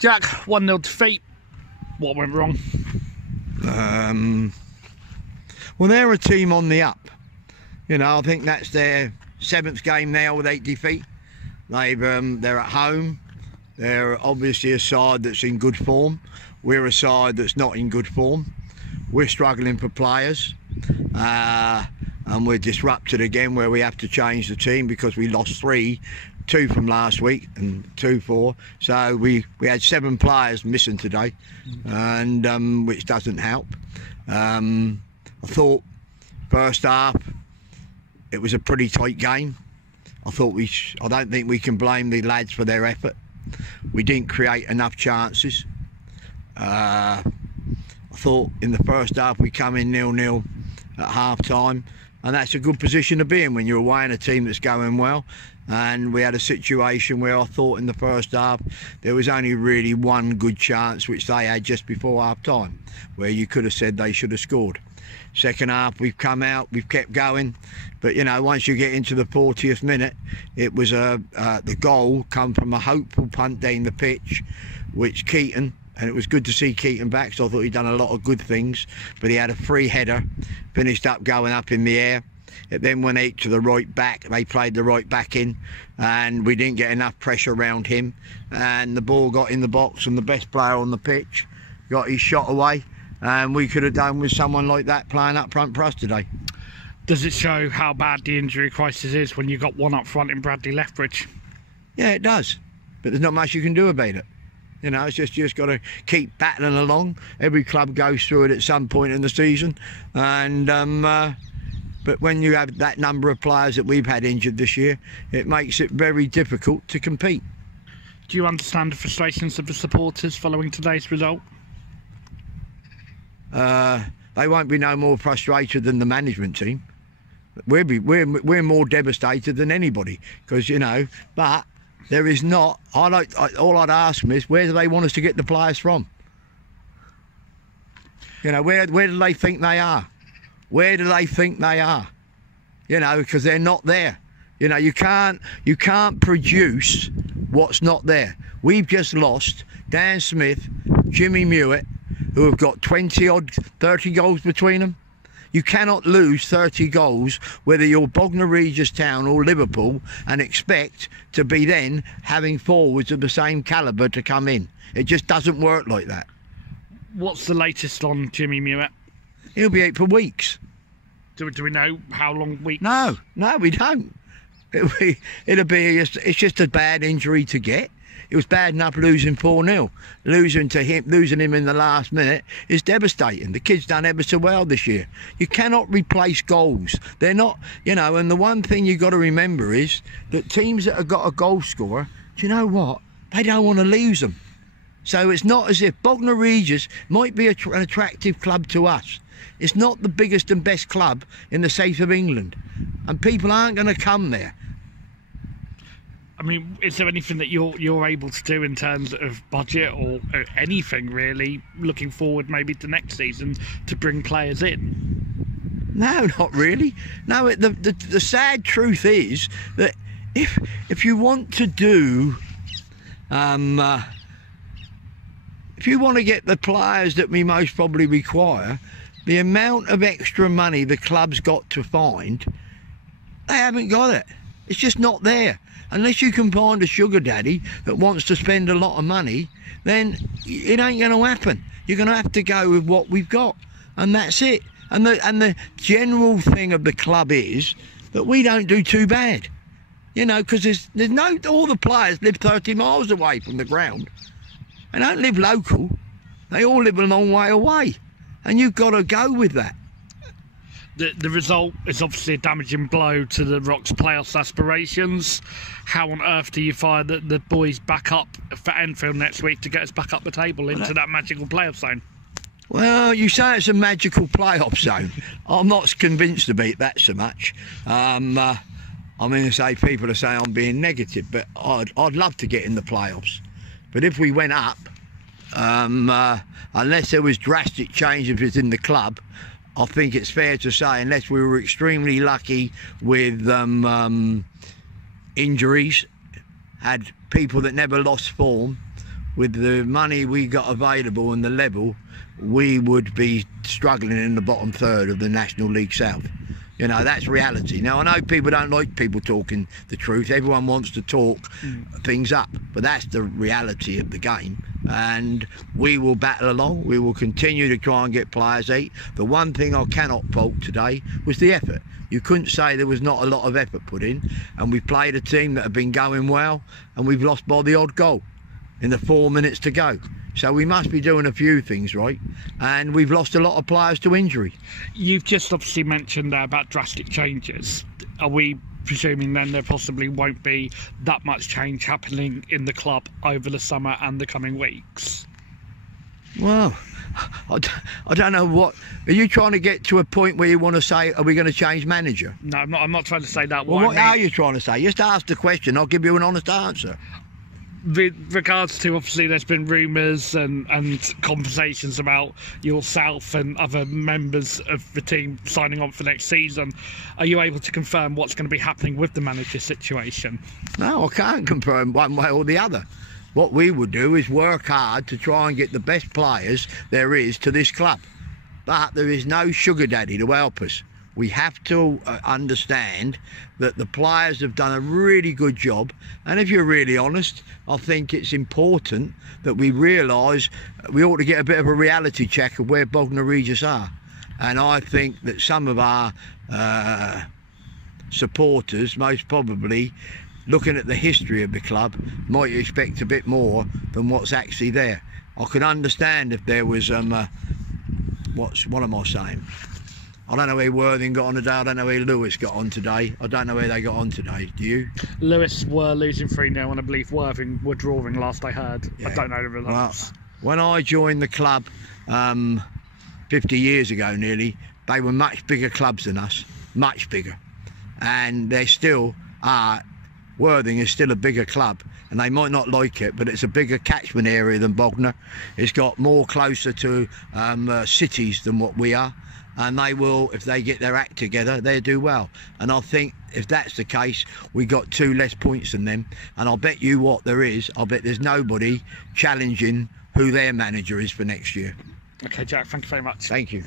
Jack, 1-0 defeat. What went wrong? Well, they're a team on the up. You know, I think that's their 7th game now with 8 defeat. They're at home. They're obviously a side that's in good form. We're a side that's not in good form. We're struggling for players. And we're disrupted again where we have to change the team because we lost 3, 2 from last week and 2-4. So we had 7 players missing today, and which doesn't help. I thought first half it was a pretty tight game. I don't think we can blame the lads for their effort. We didn't create enough chances. I thought in the first half we come in 0-0 at half time, and that's a good position to be in when you're away in a team that's going well. And we had a situation where I thought in the first half there was only really one good chance, which they had just before half time, where you could have said they should have scored. Second half we've come out, we've kept going, but you know, once you get into the 40th minute, it was the goal come from a hopeful punt down the pitch, which Keaton, and it was good to see Keaton back, so I thought he'd done a lot of good things, but he had a free header, finished up going up in the air. It then went out to the right back. They played the right back in, and we didn't get enough pressure around him, and the ball got in the box, and the best player on the pitch got his shot away, and we could have done with someone like that playing up front for us today. Does it show how bad the injury crisis is when you've got one up front in Bradley Lethbridge? Yeah, it does, but there's not much you can do about it. You know, it's just got to keep battling along. Every club goes through it at some point in the season, and but when you have that number of players that we've had injured this year, it makes it very difficult to compete. Do you understand the frustrations of the supporters following today's result? They won't be no more frustrated than the management team. We're more devastated than anybody, because you know, but. There is not. All I'd ask them is, where do they want us to get the players from? You know, where do they think they are? Where do they think they are? You know, because they're not there. You know, you can't produce what's not there. We've just lost Dan Smith, Jimmy Mewett, who have got 20-odd, 30 goals between them. You cannot lose 30 goals, whether you're Bognor Regis Town or Liverpool, and expect to be then having forwards of the same calibre to come in. It just doesn't work like that. What's the latest on Jimmy Mewett? He'll be out for weeks. Do we know how long weeks? No, we don't. It's just a bad injury to get. It was bad enough losing 4-0. Losing him in the last minute is devastating. The kid's done ever so well this year. You cannot replace goals. They're not, you know, and the one thing you've got to remember is that teams that have got a goal scorer, do you know what? They don't want to lose them. So it's not as if Bognor Regis might be an attractive club to us. It's not the biggest and best club in the south of England, and people aren't going to come there. I mean, is there anything that you're able to do in terms of budget or anything really, looking forward maybe to next season, to bring players in? No, not really. No, the sad truth is that if you want to do, if you want to get the players that we most probably require, the amount of extra money the club's got to find, they haven't got it. It's just not there. Unless you can find a sugar daddy that wants to spend a lot of money, then it ain't going to happen. You're going to have to go with what we've got, and that's it. And the general thing of the club is that we don't do too bad, you know, because there's no, all the players live 30 miles away from the ground. They don't live local. They all live a long way away, and you've got to go with that. The result is obviously a damaging blow to the Rock's playoffs aspirations. How on earth do you fire the boys back up for Enfield next week to get us back up the table into that magical playoff zone? Well, you say it's a magical playoff zone. I'm not convinced about that so much. I mean, say people are saying I'm being negative, but I'd love to get in the playoffs. But if we went up, unless there was drastic changes in the club, I think it's fair to say, unless we were extremely lucky with injuries, had people that never lost form, with the money we got available and the level, we would be struggling in the bottom third of the National League South. You know, that's reality. Now, I know people don't like people talking the truth. Everyone wants to talk things up, but that's the reality of the game. And we will battle along. We will continue to try and get players out. The one thing I cannot fault today was the effort. You couldn't say there was not a lot of effort put in. And we played a team that have been going well, and we've lost by the odd goal in the 4 minutes to go. So we must be doing a few things right, and we've lost a lot of players to injury. You've just obviously mentioned there about drastic changes. Are we presuming then there possibly won't be that much change happening in the club over the summer and the coming weeks? Well, I don't know what... Are you trying to get to a point where you want to say, are we going to change manager? No, I'm not trying to say that. Well, what are you trying to say? Just ask the question, I'll give you an honest answer. With regards to, obviously, there's been rumours and conversations about yourself and other members of the team signing on for next season. Are you able to confirm what's going to be happening with the manager situation? No, I can't confirm one way or the other. What we would do is work hard to try and get the best players there is to this club. But there is no sugar daddy to help us. We have to understand that the players have done a really good job, and if you're really honest, I think it's important that we realise we ought to get a bit of a reality check of where Bognor Regis are. And I think that some of our supporters, most probably, looking at the history of the club, might expect a bit more than what's actually there. I could understand if there was what am I saying? I don't know where Worthing got on today. I don't know where Lewis got on today. I don't know where they got on today. Do you? Lewis were losing 3-0, and I believe Worthing were drawing last I heard. Yeah. I don't know the results. Well, when I joined the club 50 years ago nearly, they were much bigger clubs than us, much bigger. And they still are. Worthing is still a bigger club, and they might not like it, but it's a bigger catchment area than Bognor. It's got more closer to cities than what we are. And they will, if they get their act together, they'll do well. And I think if that's the case, we got 2 less points than them. And I'll bet you what there is, I'll bet there's nobody challenging who their manager is for next year. Okay, Jack, thank you very much. Thank you.